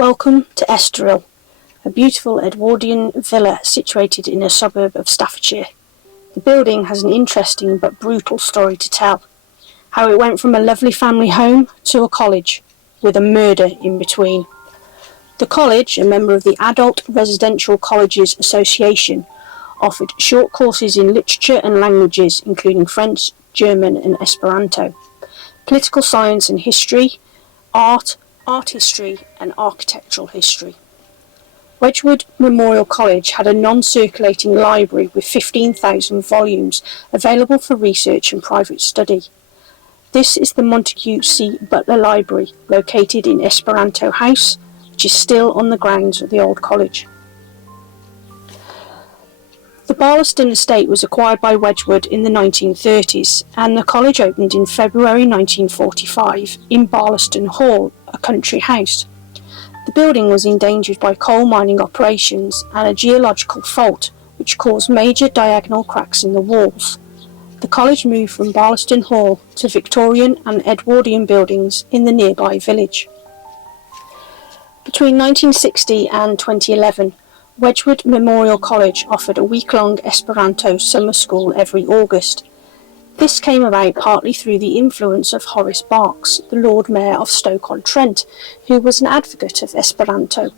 Welcome to Estoril, a beautiful Edwardian villa situated in a suburb of Staffordshire. The building has an interesting but brutal story to tell, how it went from a lovely family home to a college, with a murder in between. The college, a member of the Adult Residential Colleges Association, offered short courses in literature and languages, including French, German and Esperanto, political science and history, art history and architectural history. Wedgwood Memorial College had a non-circulating library with 15,000 volumes available for research and private study. This is the Montague C. Butler Library, located in Esperanto House, which is still on the grounds of the old college. The Barlaston estate was acquired by Wedgwood in the 1930s, and the college opened in February 1945 in Barlaston Hall, a country house. The building was endangered by coal mining operations and a geological fault which caused major diagonal cracks in the walls. The college moved from Barlaston Hall to Victorian and Edwardian buildings in the nearby village. Between 1960 and 2011, Wedgwood Memorial College offered a week-long Esperanto summer school every August. This came about partly through the influence of Horace Barks, the Lord Mayor of Stoke-on-Trent, who was an advocate of Esperanto.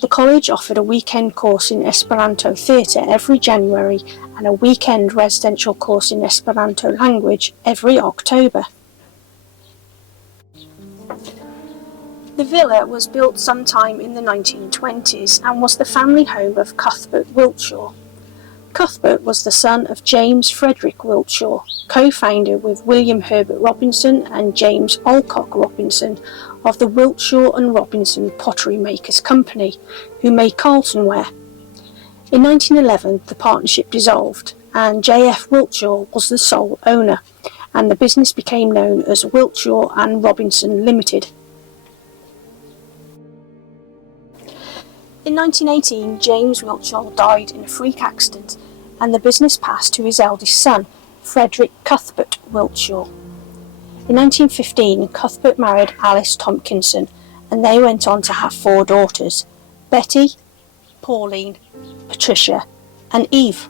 The college offered a weekend course in Esperanto theatre every January and a weekend residential course in Esperanto language every October. The villa was built sometime in the 1920s and was the family home of Cuthbert Wiltshaw. Cuthbert was the son of James Frederick Wiltshaw, co-founder with William Herbert Robinson and James Alcock Robinson of the Wiltshaw and Robinson Pottery Makers Company, who made Carlton ware. In 1911, the partnership dissolved and J.F. Wiltshaw was the sole owner, and the business became known as Wiltshaw and Robinson Limited. In 1918, James Wiltshaw died in a freak accident and the business passed to his eldest son, Frederick Cuthbert Wiltshaw. In 1915, Cuthbert married Alice Tompkinson and they went on to have 4 daughters, Betty, Pauline, Patricia and Eve.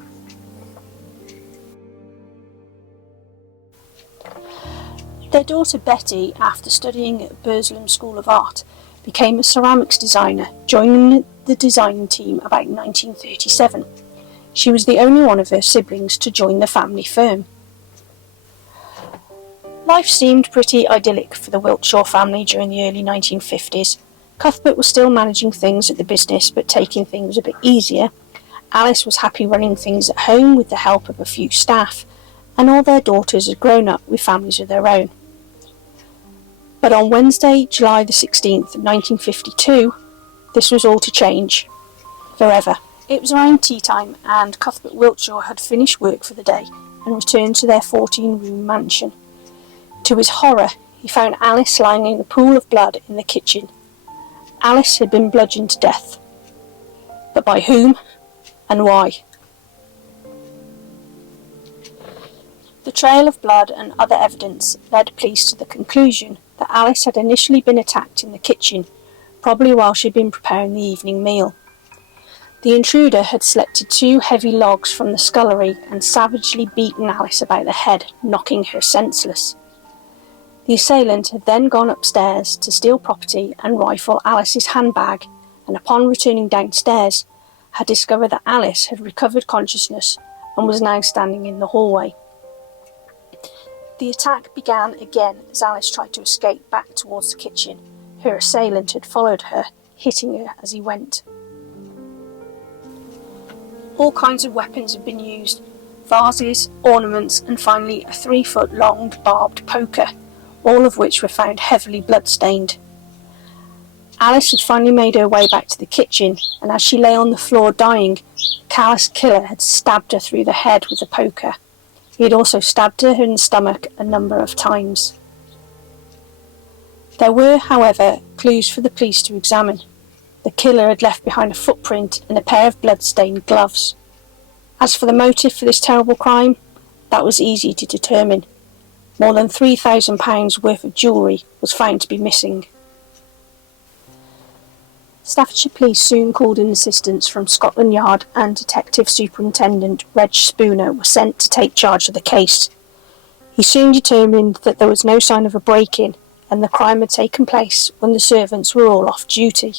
Their daughter Betty, after studying at Burslem School of Art, became a ceramics designer, joining the design team about 1937. She was the only one of her siblings to join the family firm. Life seemed pretty idyllic for the Wiltshaw family during the early 1950s. Cuthbert was still managing things at the business but taking things a bit easier. Alice was happy running things at home with the help of a few staff, and all their daughters had grown up with families of their own. But on Wednesday, July the 16th, 1952, this was all to change. Forever. It was around tea time and Cuthbert Wiltshaw had finished work for the day and returned to their 14-room mansion. To his horror, he found Alice lying in a pool of blood in the kitchen. Alice had been bludgeoned to death. But by whom and why? The trail of blood and other evidence led police to the conclusion that Alice had initially been attacked in the kitchen, probably while she had been preparing the evening meal. The intruder had selected 2 heavy logs from the scullery and savagely beaten Alice about the head, knocking her senseless. The assailant had then gone upstairs to steal property and rifle Alice's handbag, and upon returning downstairs, had discovered that Alice had recovered consciousness and was now standing in the hallway. The attack began again as Alice tried to escape back towards the kitchen. Her assailant had followed her, hitting her as he went. All kinds of weapons had been used, vases, ornaments and finally a 3-foot-long barbed poker, all of which were found heavily blood-stained. Alice had finally made her way back to the kitchen, and as she lay on the floor dying, the callous killer had stabbed her through the head with the poker. He had also stabbed her in the stomach a number of times. There were, however, clues for the police to examine. The killer had left behind a footprint and a pair of blood-stained gloves. As for the motive for this terrible crime, that was easy to determine. More than £3,000 worth of jewellery was found to be missing. Staffordshire Police soon called in assistance from Scotland Yard, and Detective Superintendent Reg Spooner was sent to take charge of the case. He soon determined that there was no sign of a break-in, and the crime had taken place when the servants were all off duty.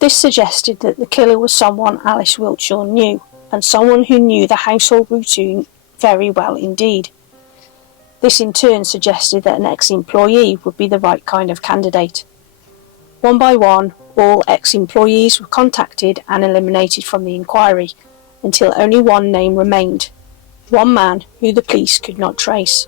This suggested that the killer was someone Alice Wiltshaw knew, and someone who knew the household routine very well indeed. This in turn suggested that an ex-employee would be the right kind of candidate. One by one, all ex-employees were contacted and eliminated from the inquiry, until only one name remained, one man who the police could not trace.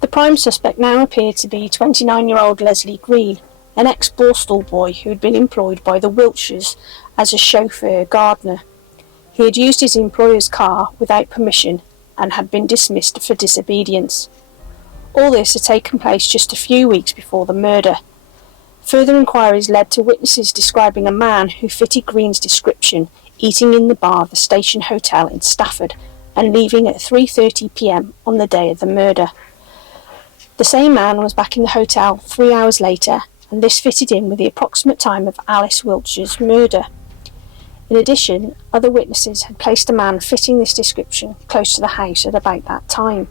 The prime suspect now appeared to be 29-year-old Leslie Green, an ex-Borstal boy who had been employed by the Wiltshires as a chauffeur gardener. He had used his employer's car without permission and had been dismissed for disobedience. All this had taken place just a few weeks before the murder. Further inquiries led to witnesses describing a man who fitted Green's description eating in the bar of the Station Hotel in Stafford and leaving at 3:30 p.m. on the day of the murder. The same man was back in the hotel 3 hours later, and this fitted in with the approximate time of Alice Wiltshaw's murder. In addition, other witnesses had placed a man fitting this description close to the house at about that time.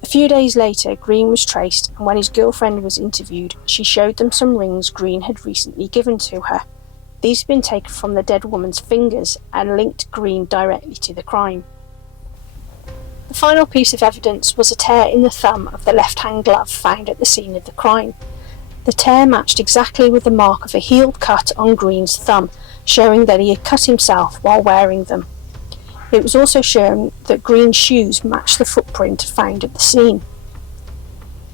A few days later, Green was traced, and when his girlfriend was interviewed, she showed them some rings Green had recently given to her. These had been taken from the dead woman's fingers and linked Green directly to the crime. The final piece of evidence was a tear in the thumb of the left-hand glove found at the scene of the crime. The tear matched exactly with the mark of a healed cut on Green's thumb, showing that he had cut himself while wearing them. It was also shown that Green's shoes matched the footprint found at the scene.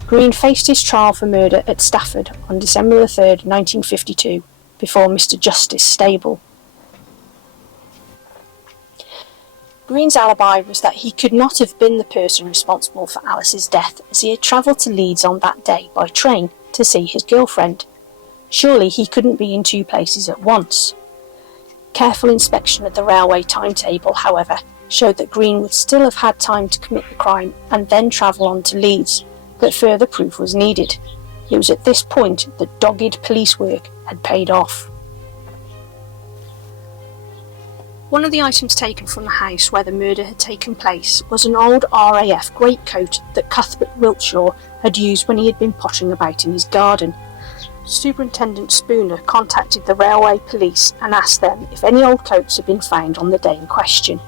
Green faced his trial for murder at Stafford on December 3, 1952, before Mr. Justice Stable. Green's alibi was that he could not have been the person responsible for Alice's death, as he had travelled to Leeds on that day by train to see his girlfriend. Surely he couldn't be in two places at once. Careful inspection of the railway timetable, however, showed that Green would still have had time to commit the crime and then travel on to Leeds, but further proof was needed. It was at this point that dogged police work had paid off. One of the items taken from the house where the murder had taken place was an old RAF greatcoat that Cuthbert Wiltshaw had used when he had been pottering about in his garden. Superintendent Spooner contacted the railway police and asked them if any old coats had been found on the day in question.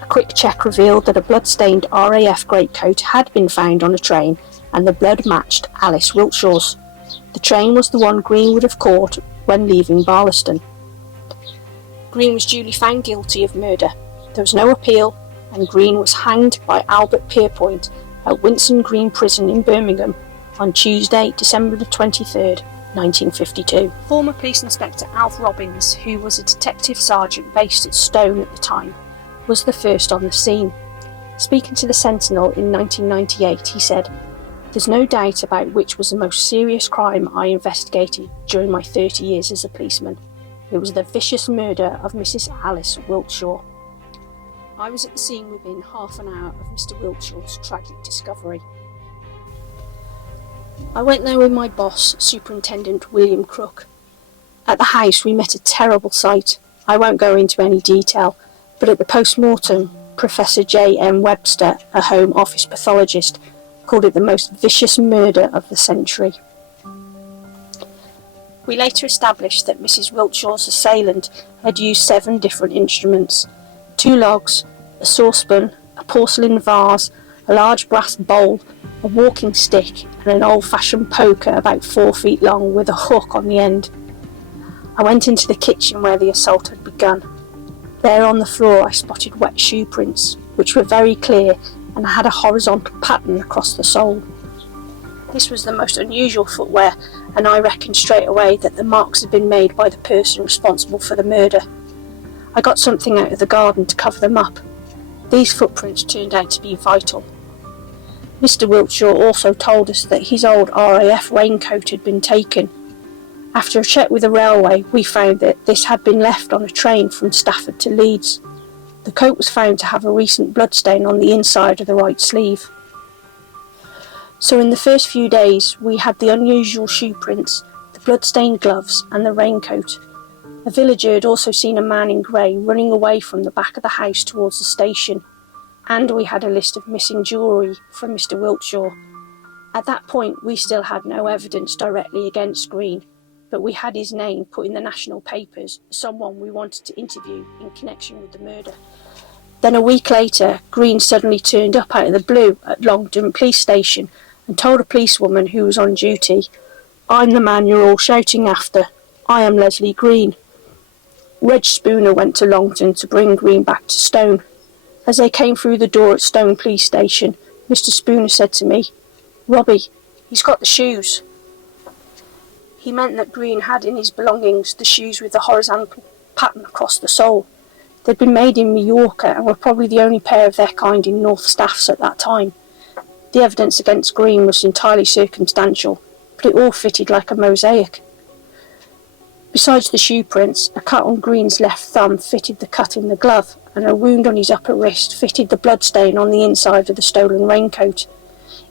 A quick check revealed that a blood-stained RAF greatcoat had been found on a train, and the blood matched Alice Wiltshaw's. The train was the one Green would have caught when leaving Barlaston. Green was duly found guilty of murder. There was no appeal, and Green was hanged by Albert Pierpoint at Winson Green Prison in Birmingham on Tuesday, December 23rd, 1952. Former Police Inspector Alf Robbins, who was a detective sergeant based at Stone at the time, was the first on the scene. Speaking to the Sentinel in 1998, he said, "There's no doubt about which was the most serious crime I investigated during my 30 years as a policeman. It was the vicious murder of Mrs. Alice Wiltshaw. I was at the scene within half an hour of Mr. Wiltshaw's tragic discovery. I went there with my boss, Superintendent William Crook. At the house we met a terrible sight. I won't go into any detail, but at the post-mortem, Professor J.M. Webster, a Home Office pathologist, called it the most vicious murder of the century. We later established that Mrs. Wiltshaw's assailant had used 7 different instruments: 2 logs, a saucepan, a porcelain vase, a large brass bowl, a walking stick, and an old-fashioned poker about 4 feet long with a hook on the end. I went into the kitchen where the assault had begun. There on the floor I spotted wet shoe prints, which were very clear and had a horizontal pattern across the sole. This was the most unusual footwear, and I reckoned straight away that the marks had been made by the person responsible for the murder. I got something out of the garden to cover them up. These footprints turned out to be vital. Mr. Wiltshaw also told us that his old RAF raincoat had been taken. After a check with the railway, we found that this had been left on a train from Stafford to Leeds. The coat was found to have a recent bloodstain on the inside of the right sleeve. So in the first few days we had the unusual shoe prints, the blood-stained gloves and the raincoat. A villager had also seen a man in grey running away from the back of the house towards the station, and we had a list of missing jewellery from Mr. Wiltshaw. At that point we still had no evidence directly against Green, but we had his name put in the national papers as someone we wanted to interview in connection with the murder. Then a week later, Green suddenly turned up out of the blue at Longdon Police Station and told a policewoman who was on duty, "I'm the man you're all shouting after. I am Leslie Green." Reg Spooner went to Longdon to bring Green back to Stone. As they came through the door at Stone Police Station, Mr. Spooner said to me, "Robbie, he's got the shoes." He meant that Green had in his belongings the shoes with the horizontal pattern across the sole. They'd been made in Mallorca and were probably the only pair of their kind in North Staffs at that time. The evidence against Green was entirely circumstantial, but it all fitted like a mosaic. Besides the shoe prints, a cut on Green's left thumb fitted the cut in the glove, and a wound on his upper wrist fitted the bloodstain on the inside of the stolen raincoat.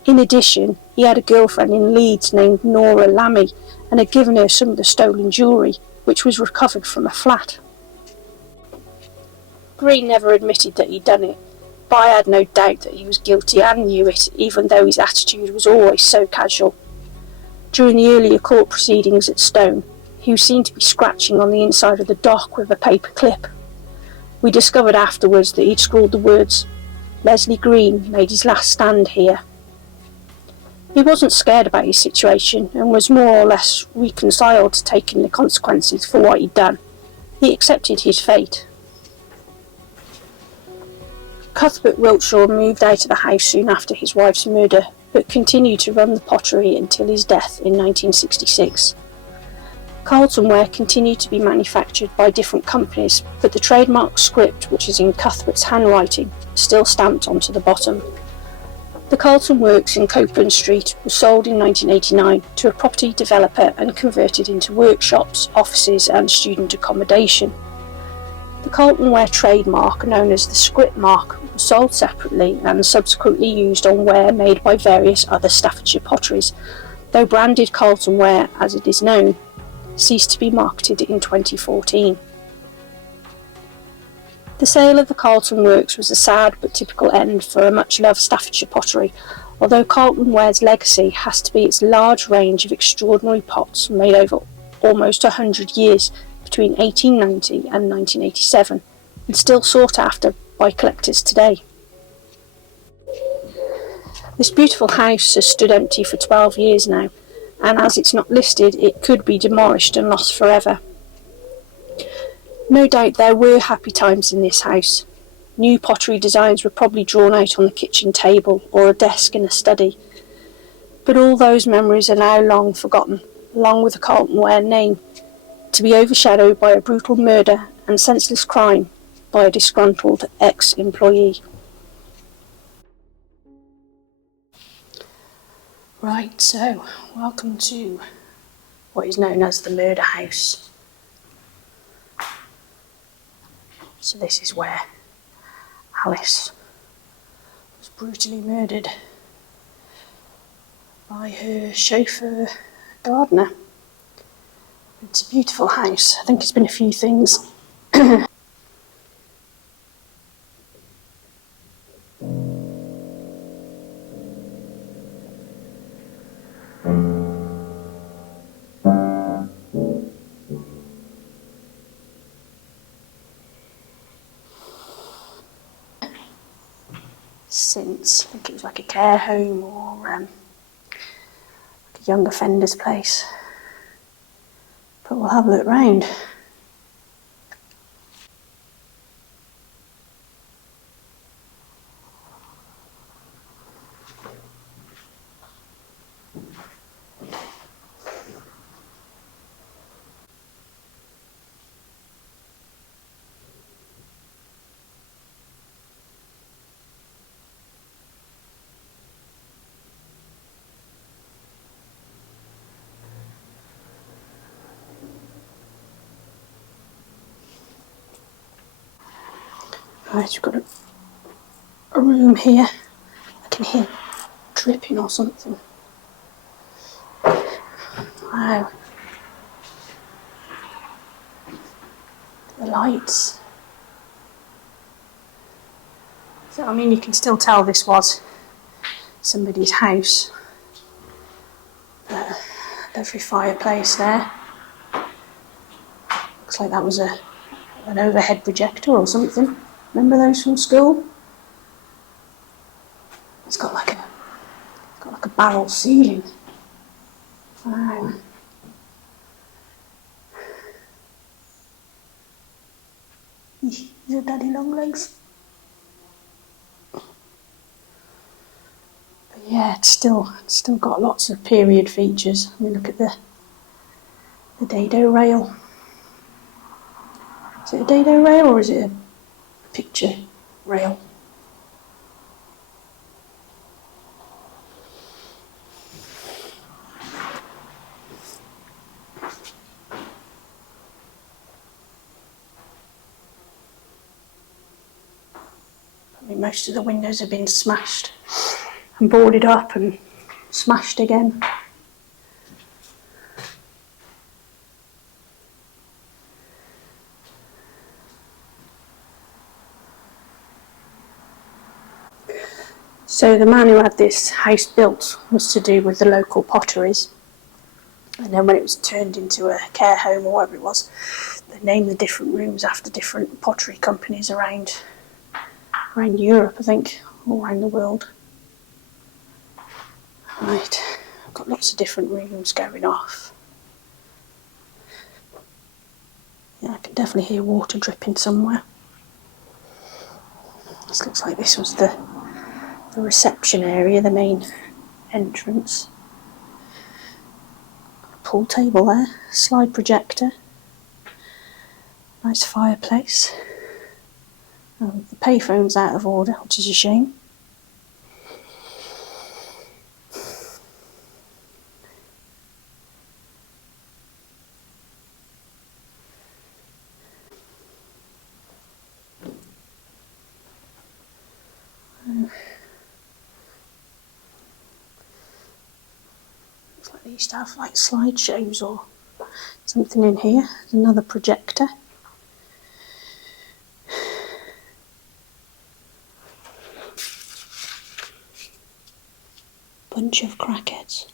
In addition, he had a girlfriend in Leeds named Nora Lammy, and had given her some of the stolen jewellery, which was recovered from a flat. Green never admitted that he'd done it, but I had no doubt that he was guilty and knew it, even though his attitude was always so casual. During the earlier court proceedings at Stone, he was seen to be scratching on the inside of the dock with a paper clip. We discovered afterwards that he'd scrawled the words, "Leslie Green made his last stand here." He wasn't scared about his situation and was more or less reconciled to taking the consequences for what he'd done. He accepted his fate. Cuthbert Wiltshaw moved out of the house soon after his wife's murder, but continued to run the pottery until his death in 1966. Carlton ware continued to be manufactured by different companies, but the trademark script, which is in Cuthbert's handwriting, is still stamped onto the bottom. The Carlton Works in Copeland Street was sold in 1989 to a property developer and converted into workshops, offices and student accommodation. The Carlton ware trademark, known as the script mark, was sold separately and subsequently used on ware made by various other Staffordshire potteries, though branded Carlton ware, as it is known, ceased to be marketed in 2014. The sale of the Carlton Works was a sad but typical end for a much-loved Staffordshire pottery, although Carlton ware's legacy has to be its large range of extraordinary pots made over almost 100 years between 1890 and 1987, and still sought after by collectors today. This beautiful house has stood empty for 12 years now, and as it's not listed, it could be demolished and lost forever. No doubt there were happy times in this house. New pottery designs were probably drawn out on the kitchen table or a desk in a study. But all those memories are now long forgotten, along with the Carlton ware name, to be overshadowed by a brutal murder and senseless crime by a disgruntled ex-employee. Right, so welcome to what is known as the murder house. So this is where Alice was brutally murdered by her chauffeur gardener. It's a beautiful house. I think it's been a few things. Since I think it was like a care home or like a young offenders place, but we'll have a look round. Right, we've got a room here. I can hear dripping or something. Wow. The lights. So, I mean, you can still tell this was somebody's house. Lovely fireplace there. Looks like that was an overhead projector or something. Remember those from school? It's got like a barrel ceiling. Wow. Is it Daddy Longlegs? But yeah, it's still got lots of period features. I mean, look at the dado rail. Is it a dado rail or is it a picture rail? I mean, most of the windows have been smashed and boarded up and smashed again. So the man who had this house built was to do with the local potteries, and then when it was turned into a care home or whatever it was, they named the different rooms after different pottery companies around Europe, I think, all around the world. Right, I've got lots of different rooms going off. Yeah, I can definitely hear water dripping somewhere. This looks like this was the reception area, the main entrance. Pool table there, slide projector, nice fireplace. The payphone's out of order, which is a shame. Looks like they used to have like slideshows or something in here. There's another projector. Bunch of crackheads.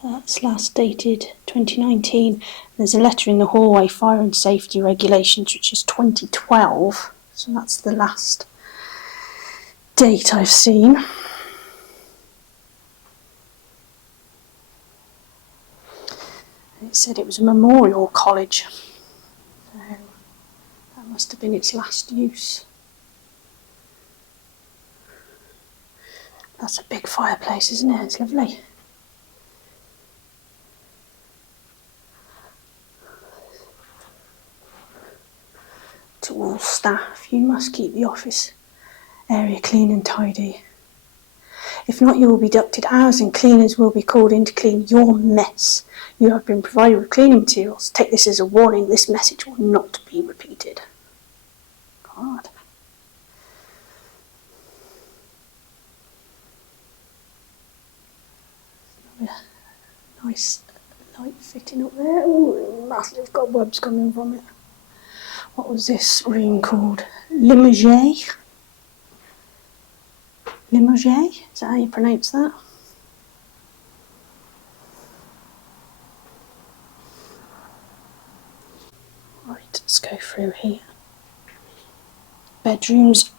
That's last dated 2019. There's a letter in the hallway, fire and safety regulations, which is 2012. So that's the last date I've seen. It said it was a memorial college. So that must have been its last use. That's a big fireplace, isn't it? It's lovely. To all staff, you must keep the office area clean and tidy. If not, you will be deducted hours and cleaners will be called in to clean your mess. You have been provided with cleaning materials. Take this as a warning. This message will not be repeated. God. Nice light fitting up there. Ooh, massive cobwebs coming from it. What was this room called? Limoges? Limoges? Is that how you pronounce that? Right, let's go through here. Bedrooms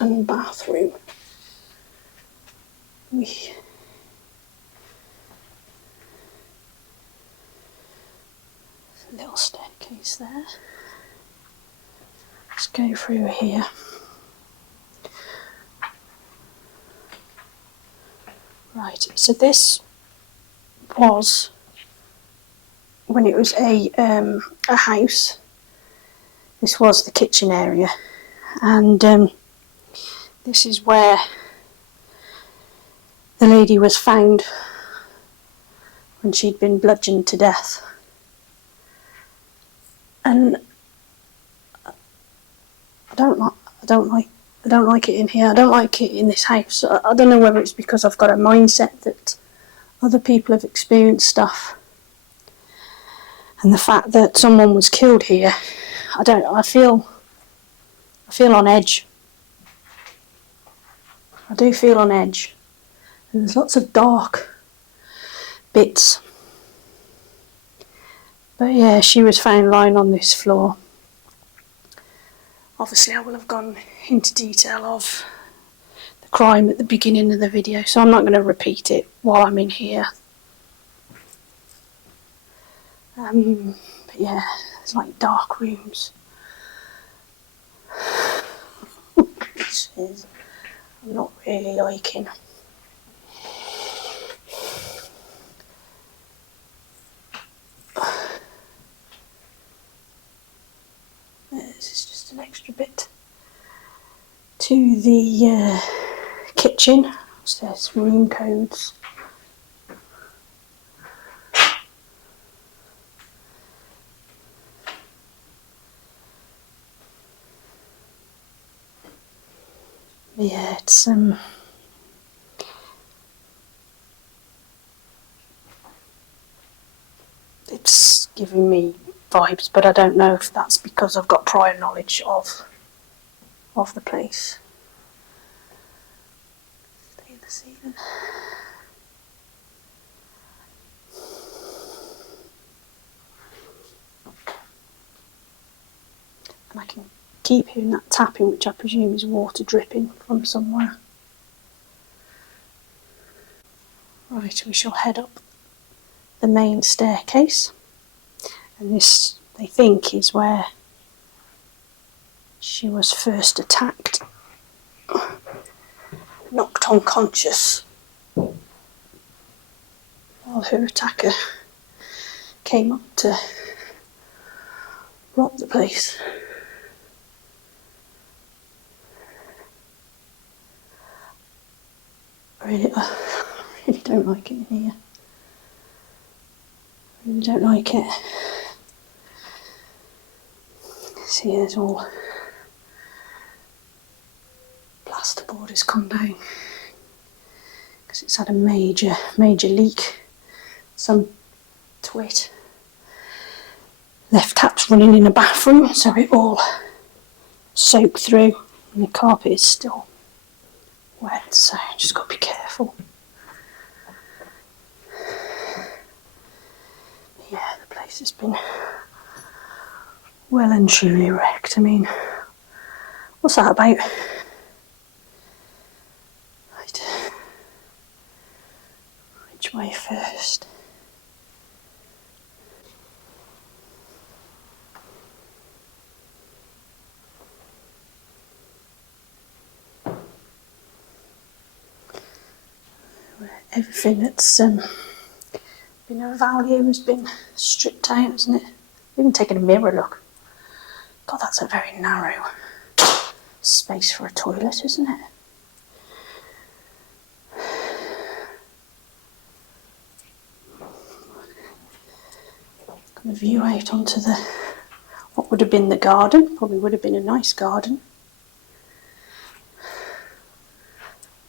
and bathroom. Little staircase there. Let's go through here. Right, so this was, when it was a house, this was the kitchen area, and this is where the lady was found when she'd been bludgeoned to death. And I don't like I don't like it in here. I don't like it in this house. I don't know whether it's because I've got a mindset that other people have experienced stuff, and the fact that someone was killed here, I feel on edge. I do feel on edge. And there's lots of dark bits. But yeah, she was found lying on this floor. Obviously I will have gone into detail of the crime at the beginning of the video, so I'm not going to repeat it while I'm in here. But yeah, it's like dark rooms. Which is I'm not really liking. This is just an extra bit to the kitchen. So there's room codes. Yeah, it's giving me vibes, but I don't know if that's because I've got prior knowledge of the place. Stay in the ceiling. And I can keep hearing that tapping, which I presume is water dripping from somewhere. Right, we shall head up the main staircase, and this, they think, is where she was first attacked, knocked unconscious, while her attacker came up to rob the place. I really don't like it in here. I really don't like it. See, there's all plasterboard has come down because it's had a major leak. Some twit left taps running in the bathroom, so it all soaked through, and the carpet is still wet, so just got to be careful. Yeah, the place has been well and truly wrecked. I mean, what's that about? Right. Which way first? Everything that's been of value has been stripped out, hasn't it? Even taken a mirror look. God, that's a very narrow space for a toilet, isn't it? Got a view out onto what would have been the garden. Probably would have been a nice garden.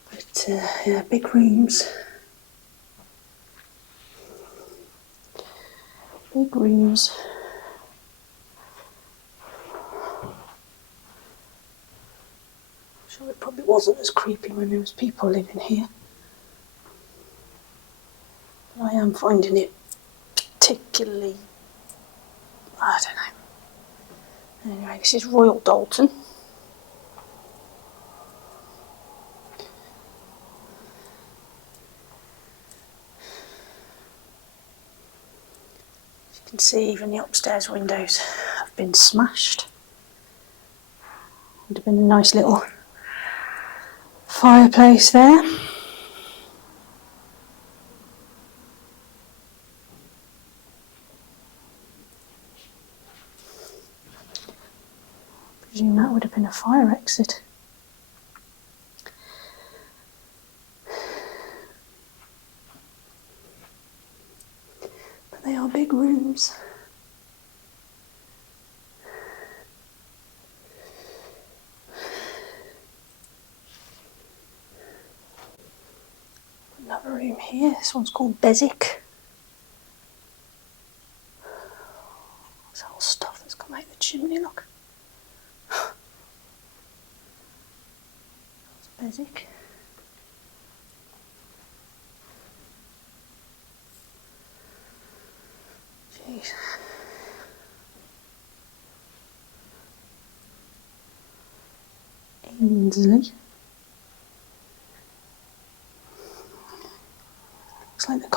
But yeah, big rooms. Big rooms. I'm sure it probably wasn't as creepy when there was people living here. But I am finding it particularly, I don't know. Anyway, this is Royal Dalton. As you can see, even the upstairs windows have been smashed. Would have been a nice little fireplace there. I presume that would have been a fire exit. But they are big rooms. This one's called Bezic. It's all stuff that's come out the chimney, look. That's Bezic. Jeez. Ainsley. Looks like the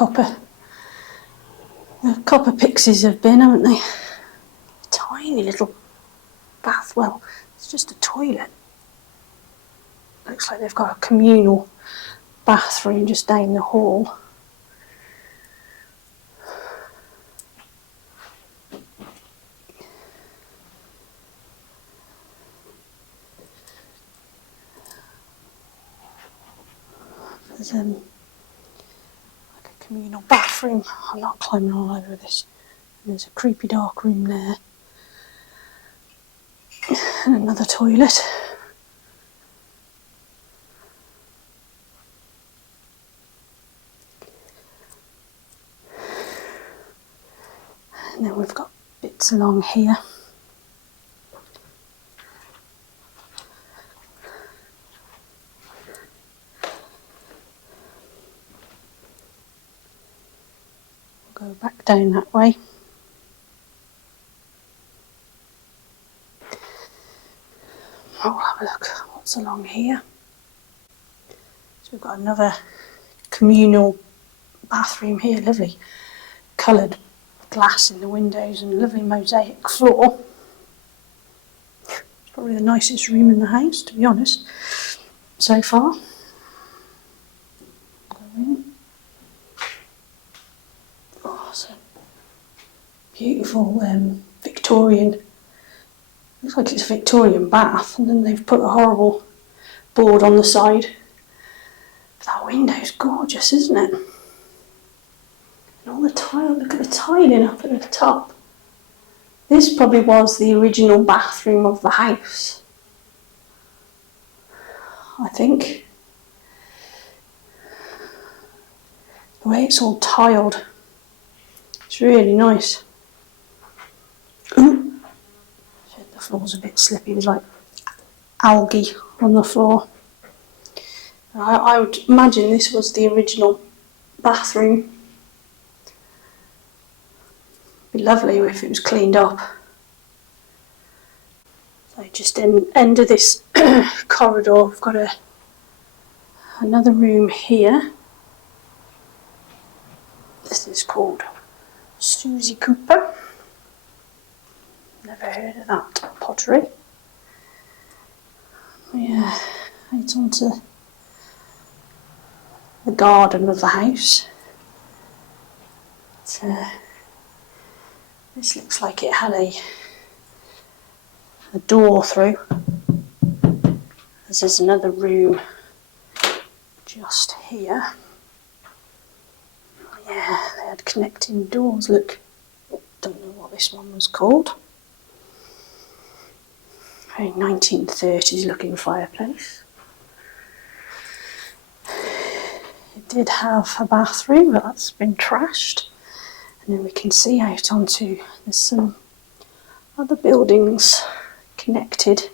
copper pixies have been, haven't they? Tiny little bath. Well, it's just a toilet. Looks like they've got a communal bathroom just down the hall. There's like a communal bathroom. I'm not climbing all over this. And there's a creepy dark room there. And another toilet. And then we've got bits along here. We'll go back down that way. Oh, we'll have a look what's along here. So we've got another communal bathroom here, lovely coloured glass in the windows and lovely mosaic floor. It's probably the nicest room in the house, to be honest, so far. Go in. Oh, so beautiful Victorian. Looks like it's a Victorian bath, and then they've put a horrible board on the side. But that window's gorgeous, isn't it? And all the tile, look at the tiling up at the top. This probably was the original bathroom of the house, I think. The way it's all tiled, it's really nice. Ooh. The floor's a bit slippy, there's like algae on the floor. I would imagine this was the original bathroom. It'd be lovely if it was cleaned up. So just end of this corridor, we've got another room here. This is called Susie Cooper. Never heard of that pottery. Yeah, right onto the garden of the house. This looks like it had a door through. There's another room just here. Yeah, they had connecting doors. Look, don't know what this one was called. Very 1930s looking fireplace. It did have a bathroom, but that's been trashed. And then we can see out onto, there's some other buildings connected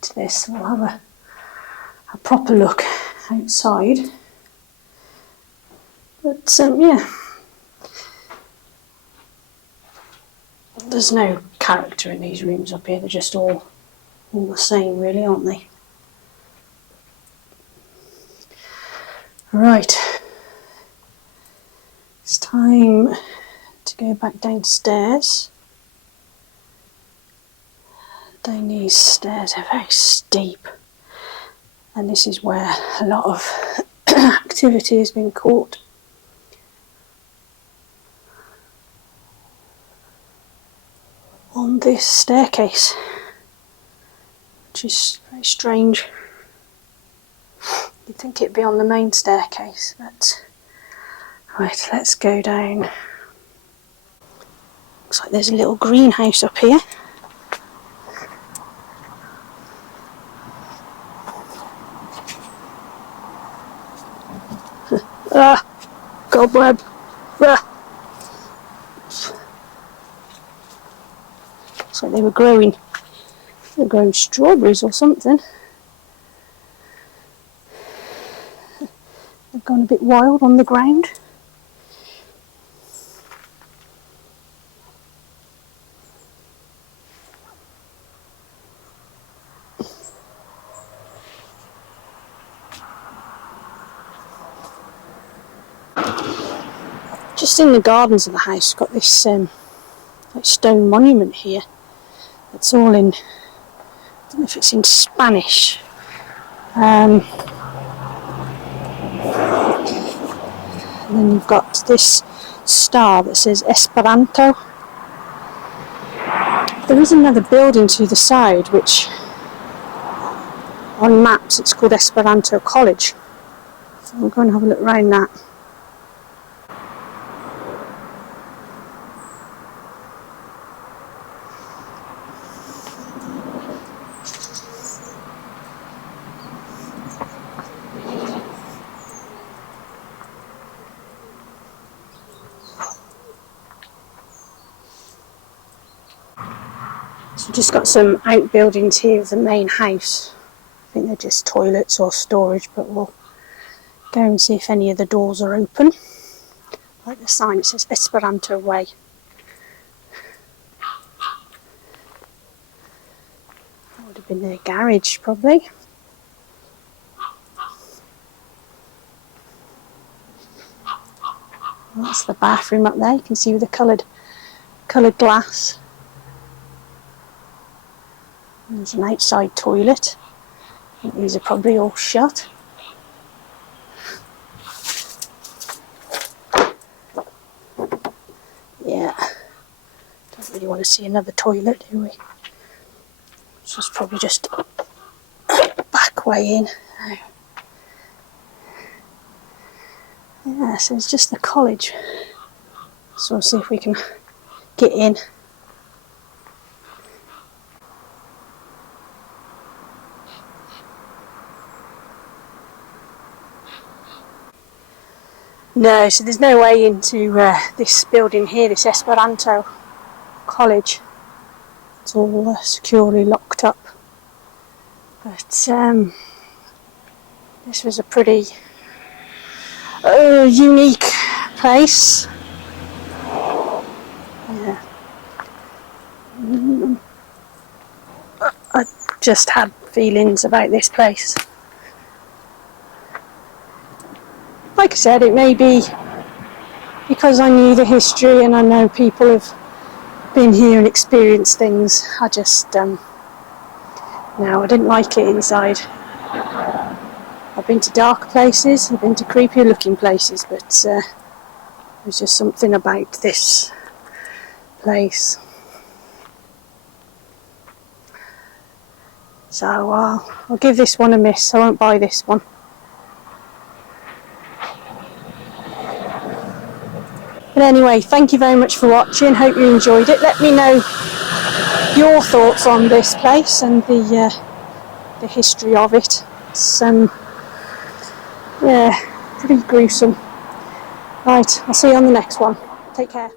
to this. We'll have a proper look outside. But yeah, there's no character in these rooms up here. They're just all the same, really, aren't they? Right, it's time to go back downstairs. Down these stairs are very steep, and this is where a lot of activity has been caught. On this staircase, which is very strange. You'd think it'd be on the main staircase, but right, let's go down. Looks like there's a little greenhouse up here. cobweb. So they were growing strawberries or something. They've gone a bit wild on the ground. Just in the gardens of the house, got this like stone monument here. It's all in, I don't know if it's in Spanish. And then you've got this star that says Esperanto. There is another building to the side which on maps it's called Esperanto College. So we'll go and have a look around that. So just got some outbuildings here of the main house. I think they're just toilets or storage, but we'll go and see if any of the doors are open. Like the sign, it says Esperanto Way. That would have been their garage probably. Well, that's the bathroom up there, you can see with the coloured glass. There's an outside toilet. I think these are probably all shut. Yeah, don't really want to see another toilet, do we? So it's probably just back way in. Yeah, so it's just the college. So we'll see if we can get in. No, so there's no way into this building here, this Esperanto College. It's all securely locked up. But this was a pretty unique place. Yeah. I just had feelings about this place. Like I said, it may be because I knew the history and I know people have been here and experienced things. I just, no, I didn't like it inside. I've been to dark places, I've been to creepier looking places, but there's just something about this place. So I'll give this one a miss, I won't buy this one. But anyway, thank you very much for watching, hope you enjoyed it. Let me know your thoughts on this place and the history of it. It's yeah, pretty gruesome. Right, I'll see you on the next one. Take care.